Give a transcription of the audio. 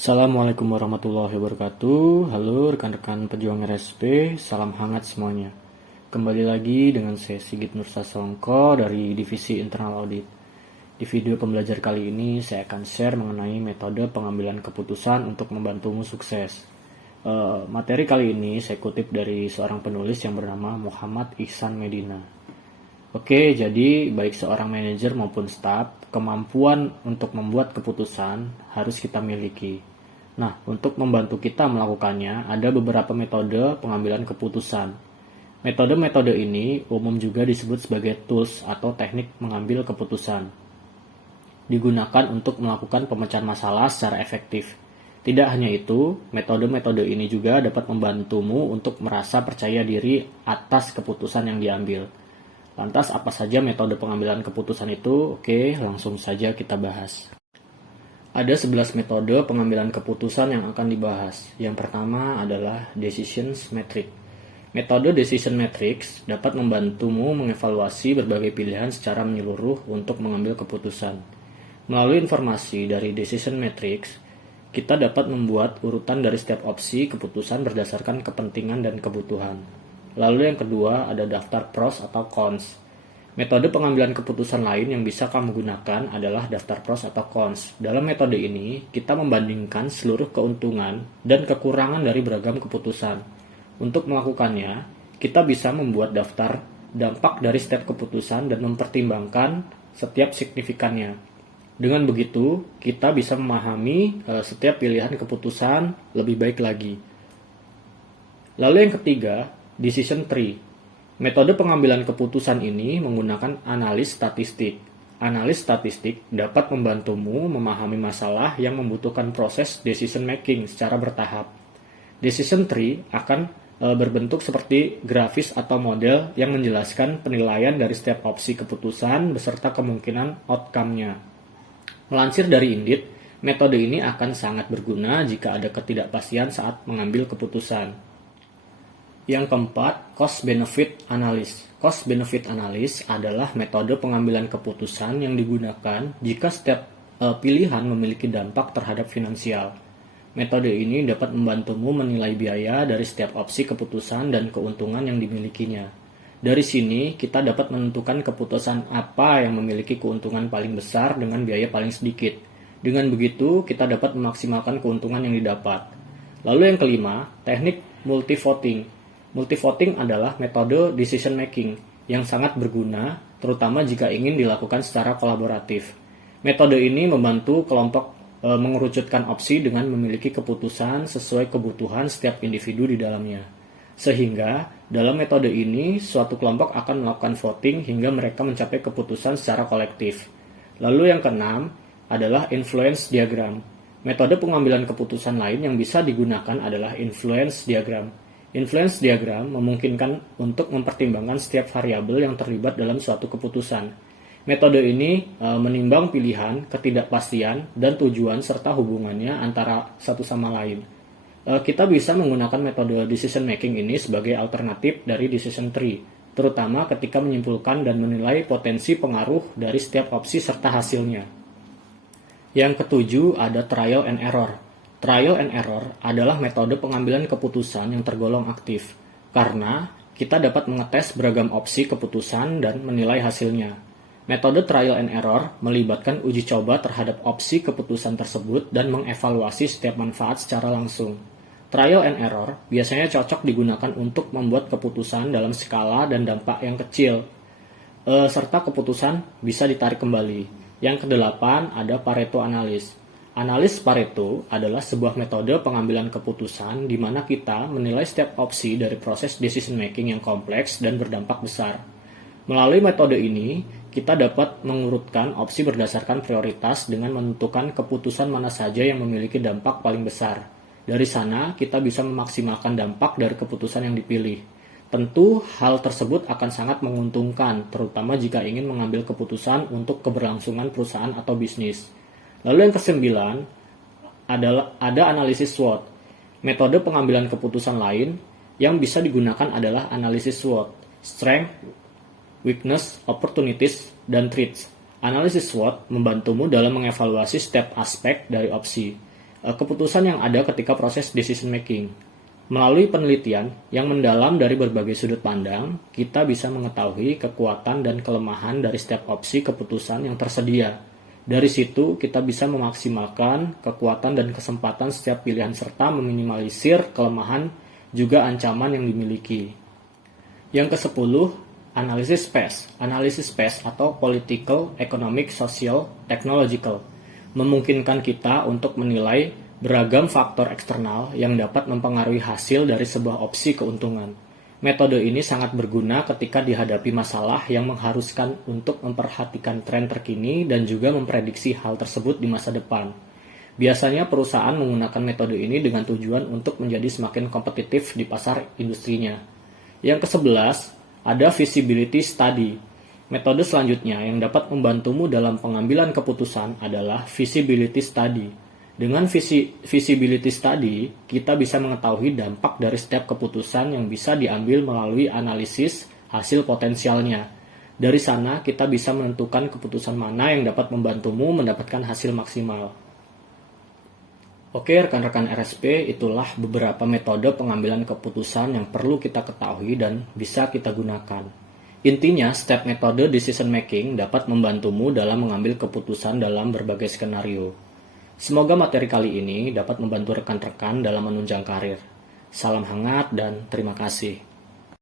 Assalamualaikum warahmatullahi wabarakatuh. Halo rekan-rekan pejuang RSP, salam hangat semuanya. Kembali lagi dengan saya Sigit Nursasongko dari Divisi Internal Audit. Di video pembelajar kali ini saya akan share mengenai metode pengambilan keputusan untuk membantumu sukses. Materi kali ini saya kutip dari seorang penulis yang bernama Muhammad Ihsan Medina. Oke, jadi baik seorang manajer maupun staf, kemampuan untuk membuat keputusan harus kita miliki. Nah, untuk membantu kita melakukannya, ada beberapa metode pengambilan keputusan. Metode-metode ini umum juga disebut sebagai tools atau teknik mengambil keputusan. Digunakan untuk melakukan pemecahan masalah secara efektif. Tidak hanya itu, metode-metode ini juga dapat membantumu untuk merasa percaya diri atas keputusan yang diambil. Lantas apa saja metode pengambilan keputusan itu? Oke, langsung saja kita bahas. Ada 11 metode pengambilan keputusan yang akan dibahas. Yang pertama adalah Decision Matrix. Metode Decision Matrix dapat membantumu mengevaluasi berbagai pilihan secara menyeluruh untuk mengambil keputusan. Melalui informasi dari Decision Matrix, kita dapat membuat urutan dari setiap opsi keputusan berdasarkan kepentingan dan kebutuhan. Lalu yang kedua ada daftar pros atau cons. Metode pengambilan keputusan lain yang bisa kamu gunakan adalah daftar pros atau cons. Dalam metode ini, kita membandingkan seluruh keuntungan dan kekurangan dari beragam keputusan. Untuk melakukannya, kita bisa membuat daftar dampak dari setiap keputusan dan mempertimbangkan setiap signifikannya. Dengan begitu, kita bisa memahami setiap pilihan keputusan lebih baik lagi. Lalu yang ketiga, Decision Tree. Metode pengambilan keputusan ini menggunakan analis statistik. Analis statistik dapat membantumu memahami masalah yang membutuhkan proses decision making secara bertahap. Decision Tree akan berbentuk seperti grafis atau model yang menjelaskan penilaian dari setiap opsi keputusan beserta kemungkinan outcome-nya. Melansir dari Indeed, metode ini akan sangat berguna jika ada ketidakpastian saat mengambil keputusan. Yang keempat, Cost Benefit Analysis. Cost Benefit Analysis adalah metode pengambilan keputusan yang digunakan jika setiap pilihan memiliki dampak terhadap finansial. Metode ini dapat membantumu menilai biaya dari setiap opsi keputusan dan keuntungan yang dimilikinya. Dari sini, kita dapat menentukan keputusan apa yang memiliki keuntungan paling besar dengan biaya paling sedikit. Dengan begitu, kita dapat memaksimalkan keuntungan yang didapat. Lalu yang kelima, teknik multi-voting. Multi-voting adalah metode decision making yang sangat berguna, terutama jika ingin dilakukan secara kolaboratif. Metode ini membantu kelompok mengerucutkan opsi dengan memiliki keputusan sesuai kebutuhan setiap individu di dalamnya. Sehingga, dalam metode ini, suatu kelompok akan melakukan voting hingga mereka mencapai keputusan secara kolektif. Lalu yang keenam adalah influence diagram. Metode pengambilan keputusan lain yang bisa digunakan adalah influence diagram. Influence diagram memungkinkan untuk mempertimbangkan setiap variabel yang terlibat dalam suatu keputusan. Metode ini menimbang pilihan, ketidakpastian, dan tujuan serta hubungannya antara satu sama lain. Kita bisa menggunakan metode decision making ini sebagai alternatif dari decision tree, terutama ketika menyimpulkan dan menilai potensi pengaruh dari setiap opsi serta hasilnya. Yang ketujuh ada trial and error. Trial and error adalah metode pengambilan keputusan yang tergolong aktif, karena kita dapat mengetes beragam opsi keputusan dan menilai hasilnya. Metode trial and error melibatkan uji coba terhadap opsi keputusan tersebut dan mengevaluasi setiap manfaat secara langsung. Trial and error biasanya cocok digunakan untuk membuat keputusan dalam skala dan dampak yang kecil, serta keputusan bisa ditarik kembali. Yang kedelapan ada Pareto Analysis. Analis Pareto adalah sebuah metode pengambilan keputusan di mana kita menilai setiap opsi dari proses decision making yang kompleks dan berdampak besar. Melalui metode ini, kita dapat mengurutkan opsi berdasarkan prioritas dengan menentukan keputusan mana saja yang memiliki dampak paling besar. Dari sana, kita bisa memaksimalkan dampak dari keputusan yang dipilih. Tentu, hal tersebut akan sangat menguntungkan, terutama jika ingin mengambil keputusan untuk keberlangsungan perusahaan atau bisnis. Lalu yang kesembilan ada analisis SWOT. Metode pengambilan keputusan lain yang bisa digunakan adalah analisis SWOT, Strength, Weakness, Opportunities, dan Threats. Analisis SWOT membantumu dalam mengevaluasi setiap aspek dari opsi. keputusan yang ada ketika proses decision making. Melalui penelitian yang mendalam dari berbagai sudut pandang, kita bisa mengetahui kekuatan dan kelemahan dari setiap opsi keputusan yang tersedia. Dari situ, kita bisa memaksimalkan kekuatan dan kesempatan setiap pilihan serta meminimalisir kelemahan juga ancaman yang dimiliki. Yang ke-10, analisis space. Analisis space atau political, economic, social, technological memungkinkan kita untuk menilai beragam faktor eksternal yang dapat mempengaruhi hasil dari sebuah opsi keuntungan. Metode ini sangat berguna ketika dihadapi masalah yang mengharuskan untuk memperhatikan tren terkini dan juga memprediksi hal tersebut di masa depan. Biasanya perusahaan menggunakan metode ini dengan tujuan untuk menjadi semakin kompetitif di pasar industrinya. Yang ke-11, ada feasibility study. Metode selanjutnya yang dapat membantumu dalam pengambilan keputusan adalah feasibility study. Dengan feasibility study, kita bisa mengetahui dampak dari setiap keputusan yang bisa diambil melalui analisis hasil potensialnya. Dari sana, kita bisa menentukan keputusan mana yang dapat membantumu mendapatkan hasil maksimal. Oke, rekan-rekan RSP, itulah beberapa metode pengambilan keputusan yang perlu kita ketahui dan bisa kita gunakan. Intinya, setiap metode decision making dapat membantumu dalam mengambil keputusan dalam berbagai skenario. Semoga materi kali ini dapat membantu rekan-rekan dalam menunjang karir. Salam hangat dan terima kasih.